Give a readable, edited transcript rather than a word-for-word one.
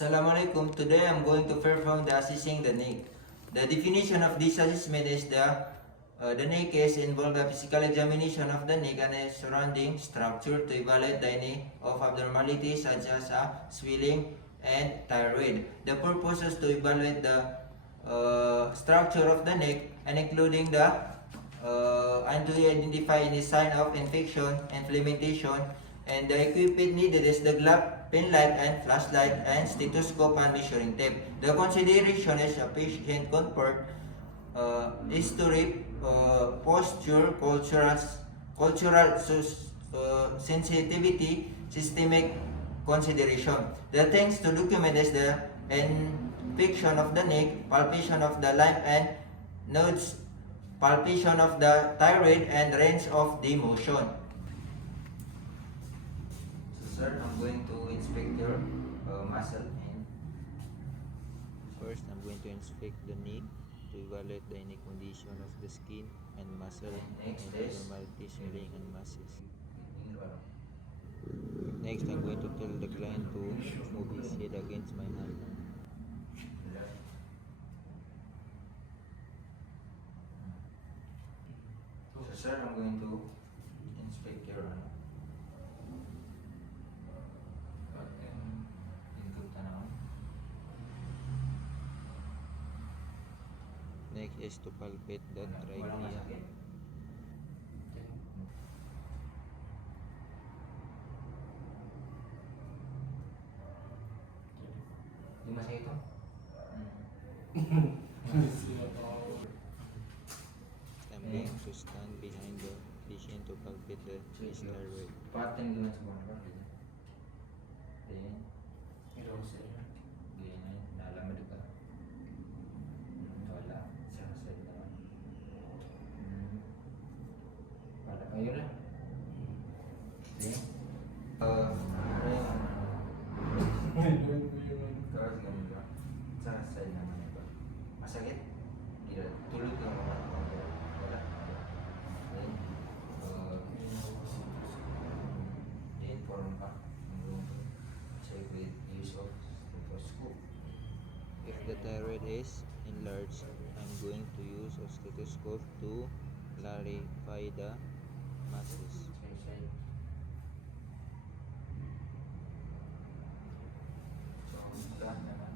Assalamualaikum. Today I'm going to perform the assessing the NIC. The definition of this assessment is the NIC is involve a physical examination of the NIC and its surrounding structure to evaluate the any of abnormalities such as swelling and thyroid. The purpose is to evaluate the structure of the neck and including the and to identify any sign of infection, inflammation, and the equipment needed is the glove, pen light and flashlight and stethoscope and measuring tape. The consideration is a patient comfort, history, posture, cultural sensitivity, systemic consideration. The things to document is the infection of the neck, palpation of the lymph and nodes, palpation of the thyroid and range of the motion. So sir, I'm going to inspect your muscle and First, I'm going to inspect the neck to evaluate the any condition of the skin and muscle Next and is- abnormality, swelling and masses. Next, I'm going to tell the client to move his head against my hand. So sir, I'm going to inspect your input tanawin. Next is to palpate the Walang trachea. masakit. Di masakit to? I'm going to stand behind the patient to palpate the his thyroid. Pattern gimana sebenarnya? Then, ganyan, nalaman ka. Wala, sasad naman. Wala, ayun na. Okay. Tapos ganun ba? Sasad naman ito. Masakit? Hindi, tulog ka mo. Wala. Then, inform ka. Check with use of stethoscope. If the thyroid is enlarged, I'm going to use a stethoscope to clarify the masses. So, naman.